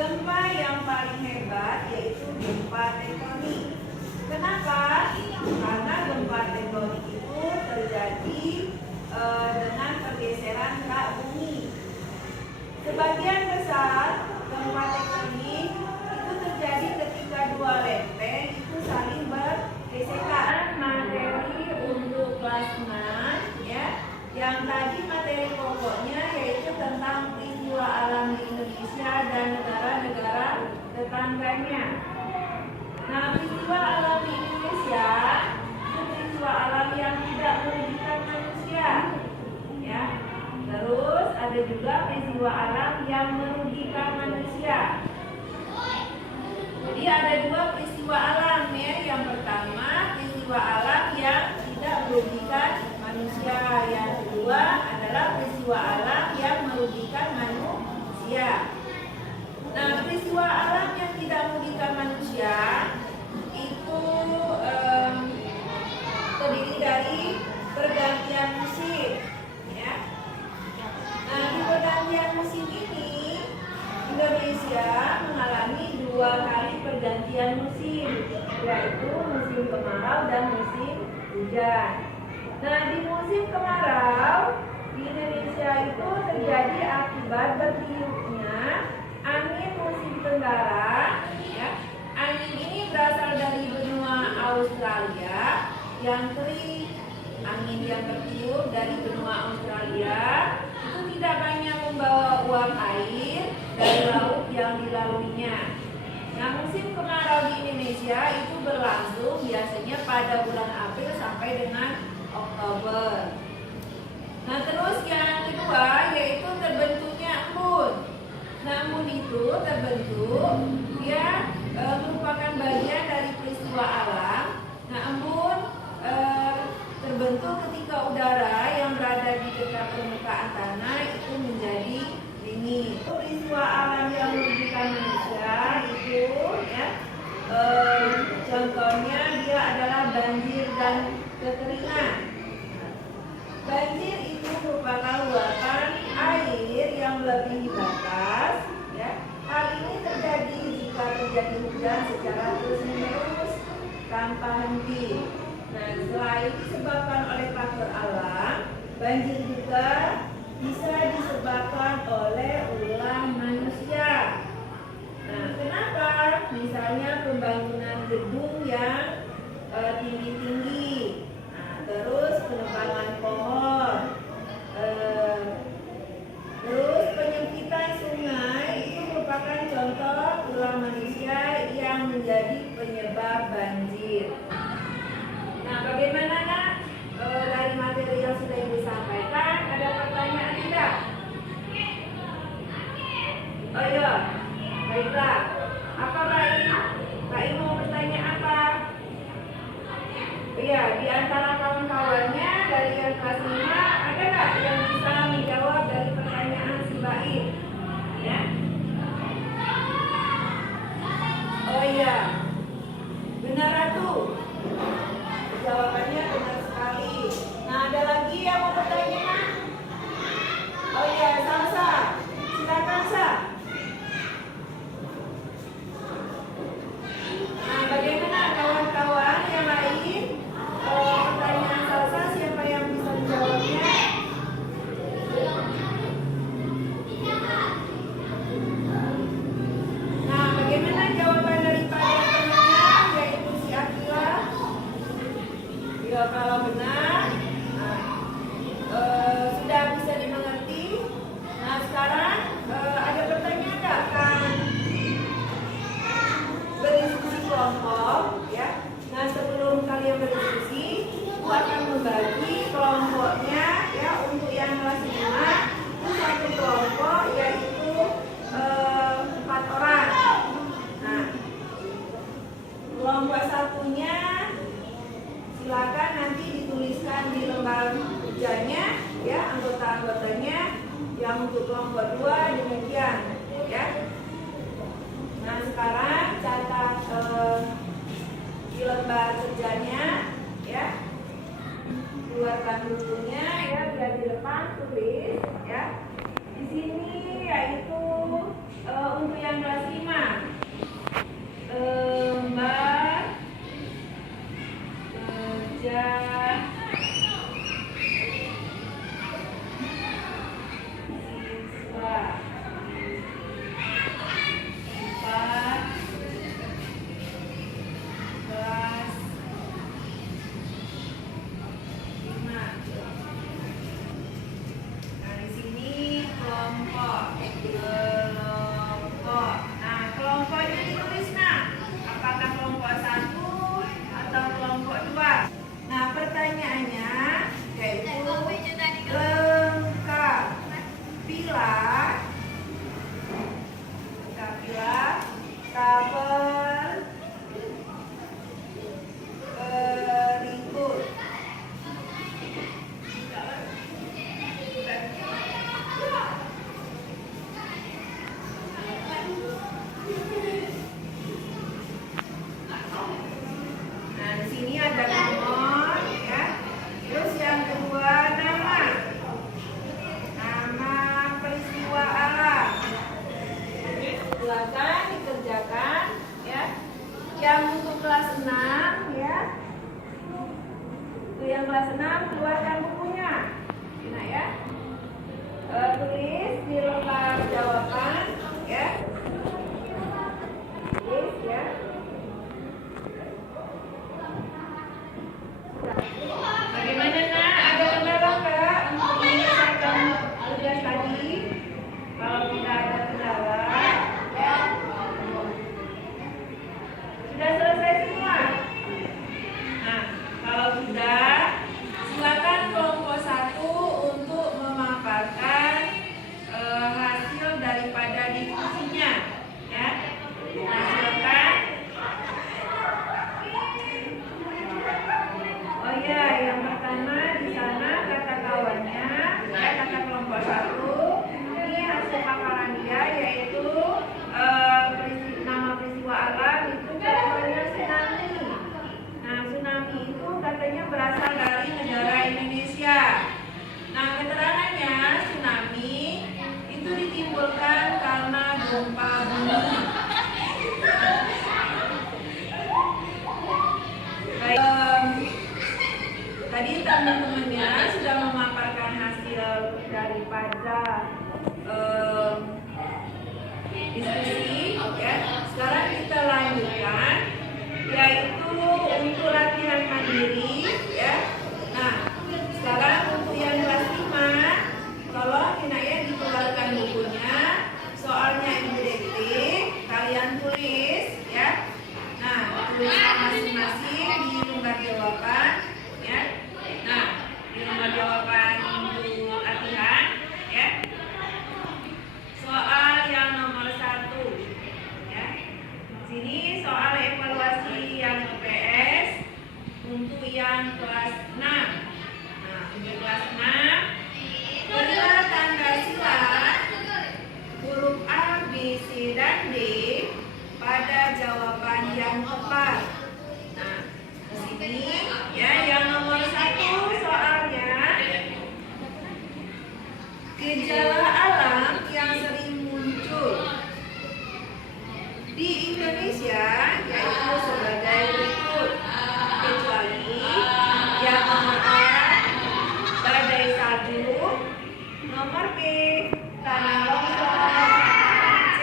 Gempa yang paling hebat yaitu gempa tektonik. Kenapa? Karena gempa tektonik itu terjadi dengan pergeseran kak bumi. Sebagian besar gempa tektonik itu terjadi ketika dua lempeng itu saling bergesekan. Materi untuk kelas 6 ya. Yang tadi materi pokoknya yaitu tentang peristiwa alam di Indonesia dan negara-negara tetangganya. Nah, peristiwa alam di Indonesia itu peristiwa alam yang tidak merugikan manusia, ya. Terus ada juga peristiwa alam yang merugikan manusia. Jadi ada dua peristiwa alam ya. Yang pertama peristiwa alam yang tidak merugikan manusia. Yang kedua adalah peristiwa alam yang merugikan manusia. Nah, peristiwa alam yang tidak merugikan manusia itu terdiri dari pergantian musim, ya. Nah, di pergantian musim ini Indonesia mengalami dua kali pergantian musim, yaitu musim kemarau dan musim hujan. Nah, di musim kemarau di Indonesia itu terjadi akibat bertiupnya angin musim tenggara, ya. Angin ini berasal dari benua Australia yang kering. Angin yang bertiup dari benua Australia itu tidak banyak membawa uap air dari laut yang dilaluinya. Nah, musim kemarau di Indonesia itu berlangsung biasanya pada bulan April sampai dengan Oktober. Nah, terus yang kedua yaitu terbentuknya embun. Nah, embun itu terbentuk dia merupakan bagian dari peristiwa alam. Nah, embun terbentuk ketika udara yang berada di dekat permukaan tanah itu menjadi dingin. Peristiwa alam yang merugikan manusia itu ya, contohnya dia adalah banjir dan kekeringan. Banjir itu merupakan luapan air yang melebihi batas, ya. Hal ini terjadi jika terjadi hujan secara terus-menerus tanpa henti. Nah, selain disebabkan oleh faktor alam, banjir juga bisa disebabkan oleh ulah manusia. Nah, kenapa? Misalnya pembangunan gedung yang tinggi-tinggi, terus penebangan pohon, terus penyempitan sungai itu merupakan contoh ulah manusia yang menjadi penyebab banjir. Nah, bagaimana nak dari materi yang sudah ibu sampaikan, ada pertanyaan tidak? Oh iya, baiklah. Apa Pak I mau bertanya apa? Iya, di antara kawan-kawannya dari yang kelas 5 ada nggak yang bisa menjawab dari pertanyaan si Baik? Ya? Oh iya, benar Ratu. Jawabannya benar sekali. Nah, ada lagi yang mau bertanya? Oh iya, Salsa. Silakan, Sa. Nah, bagaimana kawan-kawan yang lain? Pertanyaan Salsa, siapa yang bisa menjawabnya? Nah, bagaimana jawaban daripada temannya, yaitu si Akila? Ya, kalau benar, sudah bisa dimengerti. Nah, sekarang ada pertanyaan nggak? Kan berdiskusi kelompok, ya. Nah, sebelum kalian berdiskusi, aku akan membagi kelompoknya, ya, untuk yang kelas 5 itu satu kelompok yaitu 4 orang. Nah, kelompok satunya silakan nanti dituliskan di lembar kerjanya, ya, anggota-anggotanya. Yang untuk kelompok 2 demikian, ya. Nah, sekarang catat di lembar kerjanya, ya. Keluarkan bukunya, ya, biar di depan tulis, ya. Di sini yaitu untuk yang kelas gempa bumi. Baik, tadi teman-temannya sudah memaparkan hasil daripada diskusi, ya. Sekarang kita lanjutkan, yaitu untuk latihan mandiri, ya. Nah, sekarang untuk yang kelas 5, tolong Inaya dikeluarkan bukunya, soalnya Ibu diktik, kalian tulis, ya. Nah, tuliskan masing-masing di lembar jawaban, ya. Nah, di lembar jawaban untuk latihan, ya. Soal yang nomor 1, ya. Sini soal evaluasi yang IPS untuk yang kelas 6. Nah, untuk kelas 6, berilah tanda silat huruf A, B, C, dan D pada jawaban yang tepat. Nah, di sini ya yang nomor 1 soalnya gejala alam yang sering muncul di Indonesia yaitu sebagai berikut, kecuali yang nomor A badai salju, nomor B tanah longsor, C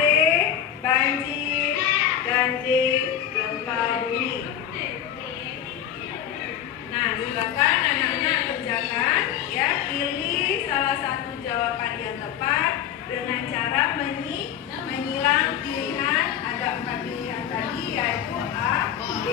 banjir, dan D gempa bumi. Nah, silakan anak-anak kerjakan, ya, pilih salah satu jawaban yang tepat dengan cara menyilang pilihan. Ada 4 pilihan tadi, yaitu A, B,